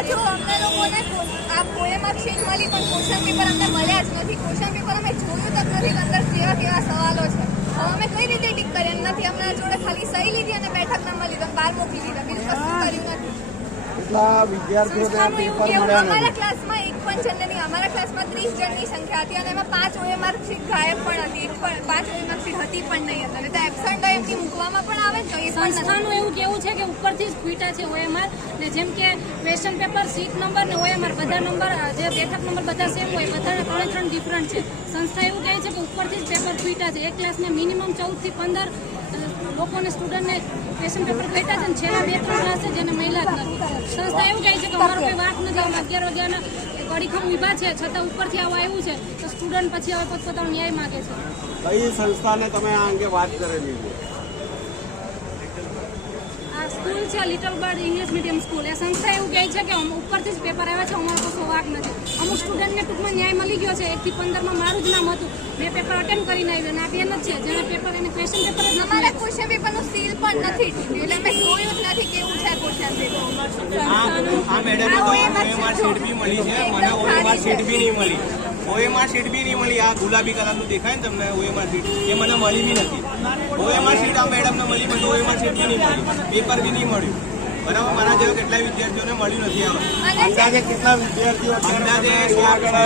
પાછું અમને લોકોને આ પોએમાં શીટ મળી પણ ક્વેશ્ચન પેપર અમને મળ્યા જ નથી. ક્વેશ્ચન પેપર અમે જોયું તક નથી અંદર કેવા કેવા સવાલો છે. હવે અમે કઈ રીતે ટીક કરી એમ નથી. અમને જોડે ખાલી સહી લીધી અને બેઠક નંબર લીધો બહાર મોકલી દીધા. બીજું કશું કર્યું નથી. અમારા ક્લાસમાં એક પણ જણને અમારા ક્લાસમાં ત્રીસ જણની સંખ્યા હતી અને એમાં પાંચ ઓએમઆર સીટ ગાયબ પણ હતી પણ પાંચ ઓએમઆર સીટ હતી પણ નહીં હતી એટલે એબસન્ટ એમથી મૂકવામાં પણ આવે તો એ સંસ્થાનું એવું કેવું છે કે ઉપરથી જ ખૂટા છે ઓએમઆર ને જેમ કે ક્વેશ્ચન પેપર સીટ નંબર ને ઓએમઆર બધા નંબર જે બેઠક નંબર બધા સેમ હોય, બધાને ત્રણે ત્રણ ડિફરન્ટ છે. સંસ્થા એવું કહે છે કે ઉપરથી જ પેપર ખૂટા છે. એક ક્લાસને મિનિમમ ચૌદથી પંદર લોકોને સ્ટુડન્ટને ક્વેશ્ચન પેપર કહેતા છે ને છેલ્લા બે, ત્રણ ક્લાસ જેને મહિલા સંસ્થા એવું કહે છે કે અમારો કોઈ વાંક નથી. અમે અગિયાર વાગ્યાના અડીખમ ઊભા છે છતાં ઉપરથી આવું આવ્યું છે તો સ્ટુડન્ટ પછી હવે પોતપોતાનો ન્યાય માગે છે. કઈ સંસ્થાને તમે આ અંગે વાત કરેલી છે? આ સ્કૂલ છે little bird English medium school એ સંસ્થા એવું કહે છે કે ઉપરથી જ પેપર આવ્યા છે અમારો કશો વાક નથી. સ્ટુડન્ટને ટૂંકમાં ન્યાય મળી ગયો છે. એકથી પંદરમાં મારું જ નામ હતું. મેં પેપર અટેન્ડ કરીને આવ્યું અને આ બેન જ છે. જેને પેપર એને ક્વેશ્ચન પેપર જ નથી અમારા ક્વેશ્ચન પેપરનું સીલ પણ નથી એટલે મેં જોયું જ નથી કેવું છે ક્વેશ્ચન પેપર આ મેડમ તો ઓએમઆર શીટ બી મળી છે. મને ઓએમઆર શીટ બી નહીં મળી. ઓએમઆર શીટ બી નહીં મળી. આ ગુલાબી કલરનું દેખાય ને તમને ઓએમઆર શીટ એ મને મળી બી નથી. ઓએમઆર શીટ આ મેડમને મળી પણ ઓએમઆર શીટ બી નહીં મળી. પેપર બી નહીં મળ્યું. બરાબર મારા જેવા કેટલાય વિદ્યાર્થીઓને મળ્યું નથી આવે. અંદાજે કેટલા વિદ્યાર્થીઓ? અંદાજે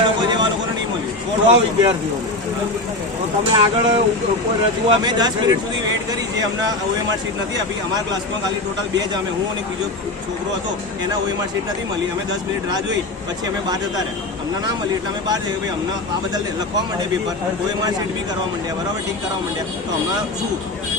લોકો જેવા લોકોને નહીં મળ્યું. સો વિદ્યાર્થીઓ. તો તમે આગળ કોઈ રજૂઆત અમે દસ મિનિટ સુધી વેઇટ કરી જે અમને ઓએમઆર શીટ નથી આપી. અમારા ક્લાસમાં ખાલી ટોટલ બે જ અમે હું અને બીજો છોકરો હતો એના ઓએમઆર શીટ નથી મળી. અમે દસ મિનિટ રાહ જોઈ પછી અમે બહાર જતા રહ્યા. અમને ના મળી એટલે અમે બહાર જઈએ. ભાઈ અમને આ બદલ લખવા માંડે પેપર ઓએમઆર શીટ બી કરવા માંડ્યા બરાબર ઠીક કરવા માંડ્યા. તો અમને શું?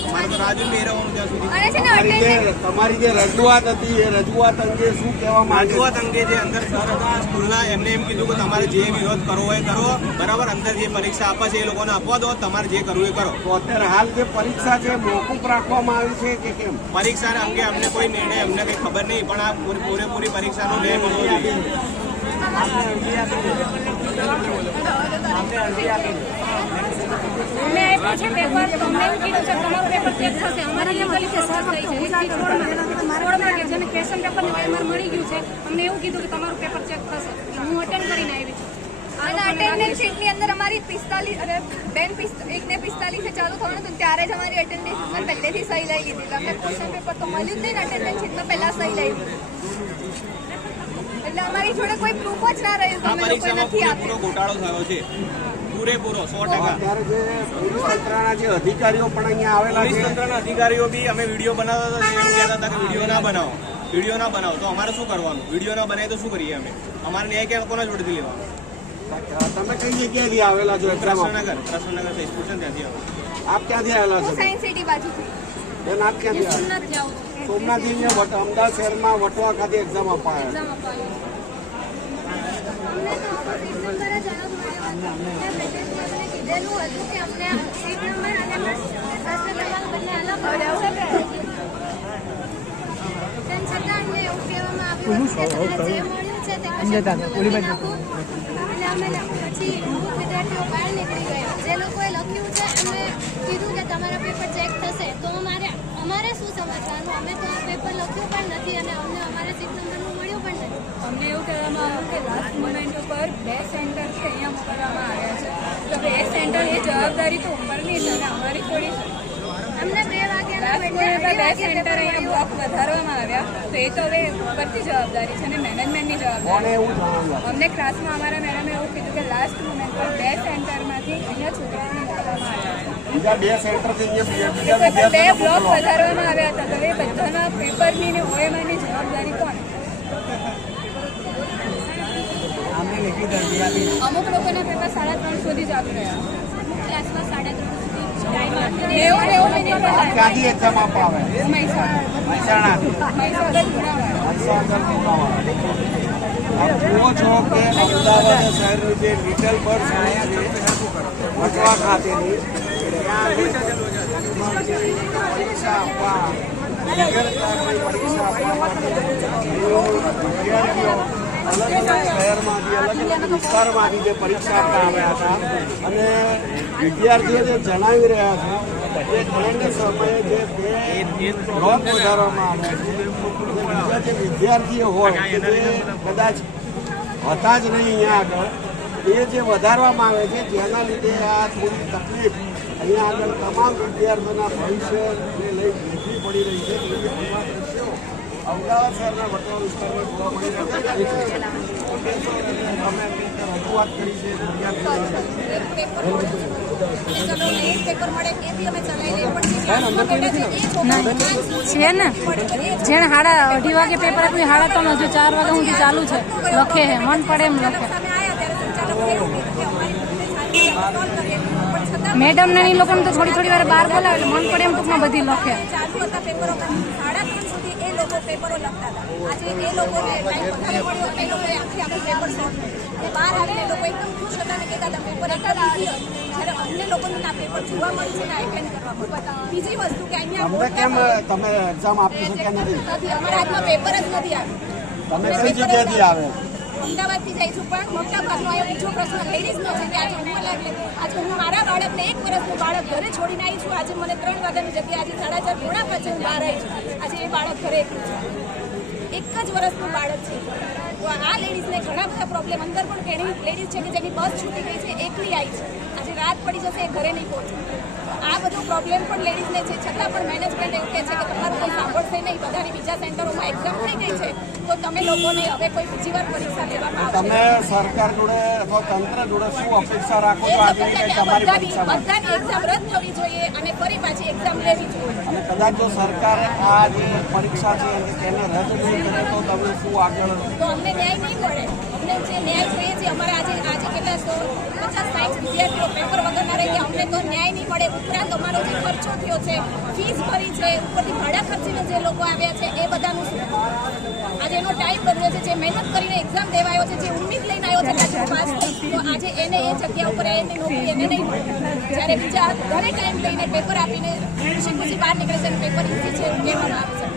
અમારે તો રાહ જોઈને બે રહેવાનું ત્યાં સુધી. અને છે ને તમારી જે attendance- તમારી જે રજૂઆત હતી એ રજૂઆત અંગે શું કહેવા માંગે? રજૂઆત અંગે જે અંદર સર હતા સ્કૂલના એમને એમ કીધું કે તમારે જે વિરોધ કરવો હોય કરો. બરાબર અંદર જે પરીક્ષા આપે છે એ લોકોને આપવા દો. તમારે જે કરવું એ કરો. તો અત્યારે હાલ જે પરીક્ષા છે મોકૂફ રાખવામાં આવી છે કે કેમ? પરીક્ષા અંગે અમને કોઈ નિર્ણય અમને કંઈ ખબર નહીં પણ આ પૂરેપૂરી પરીક્ષાનો નિર્ણય મળવો જોઈએ. અમે પેપર ચેક થશે. અમારી લીગલી કેસ થઈ છે એકથી સોળમાં સોળમાં કે જેને ક્વેશ્ચન પેપર ને ઓએમઆર મળી ગયું છે અમને એવું કીધું કે તમારું પેપર ચેક થશે. હું અટેન્ડ કરીને આવી અને અટેન્ડન્સ શીટની અંદર અમારી પિસ્તાલીસ બેન એક ને પિસ્તાલીસે ચાલુ થવાનું હતું ત્યારે જ અમારી અટેન્ડન્સ પહેલેથી સહી લઈ લીધી. અમને ક્વેશ્ચન પેપર તો મળ્યું જ નહીં અટેન્ડન્સ શીટમાં પહેલા સહી લઈ એટલે અમારી જોડે કોઈ પ્રૂફ જ ના રહ્યું. અમે લોકોએ નથી આપ્યું. ઘોટાળો થયો છે. પૂરેપૂરો સો ટકા. પોલીસ જે અધિકારીઓ પણ અહીંયા આવેલા પોલીસ છે. તંત્રના અધિકારીઓ બી અમે વીડિયો બનાવતા હતા એ એમ કહેતા હતા કે વીડિયો ના બનાવો. વીડિયો ના બનાવો. તો અમારે શું કરવાનું? વીડિયો ના બનાવી તો શું કરીએ અમે? અમારે ન્યાય ક્યાં કોના જોડેથી લેવાનો. તમે કઈ જગ્યાએથી આવેલા છો? કૃષ્ણનગર કૃષ્ણનગર હાઈસ્કૂલ ત્યાંથી આવે આપ ક્યાંથી આવેલા છો? સાયન્સ સિટી બાજુથી. બેન આપ ક્યાંથી આવેલા? સોમનાથ જાઉં છું. સોમનાથથી અહીંયા અમદાવાદ શહેરમાં વટવા ખાતે એક્ઝામ અપાય. એક્ઝામ અમને તો ઓફિસ નંબર કીધેલું હતું કે અમને અને બંને અલગ. તેમ છતાં અમને એવું કહેવામાં આવ્યું કે તમને જે મળ્યું છે તે question લ- પછી અમુક વિદ્યાર્થીઓ બહાર નીકળી ગયા. જે લોકોએ લખ્યું છે અમે કીધું કે તમારા પેપર ચેક થશે. તો અમારે અમારે શું સમજવાનું? અમે તો પેપર લખ્યું પણ નથી અને અમને અમારે સીટ નંબરનું મળ્યું પણ નથી. અમને એવું કહેવામાં આવ્યું કે લાસ્ટ મોમેન્ટ ઉપર બે સેન્ટર છે અહીંયા મોકલવામાં આવ્યા છે. તો બે સેન્ટર એ જવાબદારી તો ઉપરની છે અને અમારી થોડી છે. અમને બે બે સેન્ટર અહીંયા બ્લોક વધારવામાં આવ્યા. તો એ તો હવે ઉપરથી જવાબદારી છે અને મેનેજમેન્ટની જવાબદારી. અમને ક્લાસમાં અમારા મેડમે એવું કીધું કે લાસ્ટ મોમેન્ટ પર બે સેન્ટરમાંથી અહીંયા છોકરાઓને મોકલવામાં આવ્યા બીજા બે સેન્ટરથી અહીંયા બે બ્લોક વધારવામાં આવ્યા હતા. તો એ બધાના પેપરની ને ઓએમઆરની જવાબદારી કોણ અમુક લોકોના પેપર સાડા ત્રણ સુધી ચાલુ રહ્યા. ક્લાસમાં સાડા ત્રણ નેવું નેવું મિનિટ ક્યાંથી એક્ઝામ આપવા આવે જુઓ છો કે અમદાવાદ શહેરની જે લિટલ બર્ડ સ્કૂલ છે વટવા ખાતેની પરીક્ષા આપવા પરીક્ષા આપવા માટે વિદ્યાર્થીઓ અલગ અલગ શહેરમાંથી અલગ અલગ વિસ્તારમાંથી જે પરીક્ષા આપવા આવ્યા હતા અને વિદ્યાર્થીઓ જે જણાવી રહ્યા છે એ ટ્રેન્ડ સમયે જે બે ડ્રોપ વધારવામાં આવે છે. જે વિદ્યાર્થીઓ હોય કે જે કદાચ હતા જ નહીં અહીંયા આગળ, એ જે વધારવામાં આવે છે, જેના લીધે આ થોડી તકલીફ અહીંયા આગળ તમામ વિદ્યાર્થીઓના ભવિષ્યને લઈ વેઠવી પડી રહી છે. અમદાવાદ શહેરના વટવા વિસ્તારમાં જોવા મળી રહ્યા છે અમે રજૂઆત કરી છે ફરિયાદ કરી છે પેપર મળે એ બી અમે ચલાવી લઈએ પણ જે બેઠા છે એ છોકરાઓ છે ને જેણે હાડા અઢી વાગે પેપર આપ્યું હાડા ત્રણ હજુ ચાર વાગ્યા સુધી ચાલુ છે લખે હે મન પડે એમ લખે સામે આવ્યા ત્યારે સંચાલકો એવું કીધું કે અમારી પોતે સારી રીતે સોલ્વ કરીએ પણ છતાં મેડમ ને એ લોકોને તો થોડી થોડી વાર બહાર બોલાવે એટલે મન પડે એમ ટૂંકમાં બધી લખે. લોકો પેપરો લખતા હતા. આજે એ લોકોને વધારે મળ્યો એ લોકોએ આખી આખું પેપર સોલ્વ એ બહાર આવીને લોકો એકદમ ખુશ હતા ને કહેતા હતા પેપર એકદમ જ્યારે અમને લોકોને ના પેપર જોવા મળ્યું છે ને કરવા બીજી વસ્તુ કે અહીંયા કેમ તમે એક્ઝામ આપી નથી? નથી અમારા હાથમાં પેપર જ નથી આવ્યું. તમે કઈ જગ્યાએથી આવે અમદાવાદથી જઈશું પણ મોટા ભાગનો બીજો પ્રશ્ન લેડીઝનો છે કે આજે હું લાગે આજે હું મારા બાળકને એક વર્ષનું બાળક ઘરે છોડીને આવી છું. આજે મને ત્રણ વાગ્યાની જગ્યાએ આજે સાડા ચાર પોણા પાંચે બહાર આવી છું. આજે એ બાળક ઘરે છે. એક જ વર્ષનું બાળક છે. આ લેડીઝને ઘણા બધા પ્રોબ્લેમ અંદર પણ લેડીઝ છે કે જેની બસ છૂટી ગઈ છે, એકલી આવી છે. આજે રાત પડી જશે, એ ઘરે નહીં પહોંચે. આ બધો પ્રોબ્લેમ પણ લેડીઝને છે. છતાં પણ મેનેજમેન્ટ એવું કહે છે કે તમારું કોઈ સાંભળશે નહીં. બધાની બીજા સેન્ટરોમાં એક્ઝામ થઈ ગઈ છે. તો તમે લોકોને હવે કોઈ બીજી વાર પરીક્ષા લેવામાં તમે સરકાર જોડે અથવા તંત્ર જોડે શું અપેક્ષા રાખો છો? આજે તમારી બધાની એક્ઝામ રદ થવી જોઈએ અને ફરી પાછી એક્ઝામ લેવી જોઈએ. અને કદાચ જો સરકાર આ જે પરીક્ષા છે તેને રદ નહીં કરે તો તમે શું આગળ તો અમને ન્યાય નહીં મળે. અમને જે ન્યાય જોઈએ છે અમારે આજે આજે કેટલા સો પચાસ સાઠ વિદ્યાર્થીઓ પેપર તો ન્યાય નહીં મળે. ઉપરાંત અમારો જે ખર્ચો થયો છે ફીસ ભરી છે, ઉપરથી ભાડા ખર્ચીને જે લોકો આવ્યા છે, એ બધાનું શું? આજે એનો ટાઈમ બન્યો છે, જે મહેનત કરીને એક્ઝામ દેવાયો છે, જે ઉમ્મીદ લઈને આવ્યો છે આજે પાસ તો આજે એને એ જગ્યા ઉપર એને નોકરી એને નહીં મળે. જ્યારે બીજા ઘરે ટાઈમ લઈને પેપર આપીને ખુશી ખુશી બહાર નીકળે છે પેપર ઇઝી છે કહેવામાં આવે છે.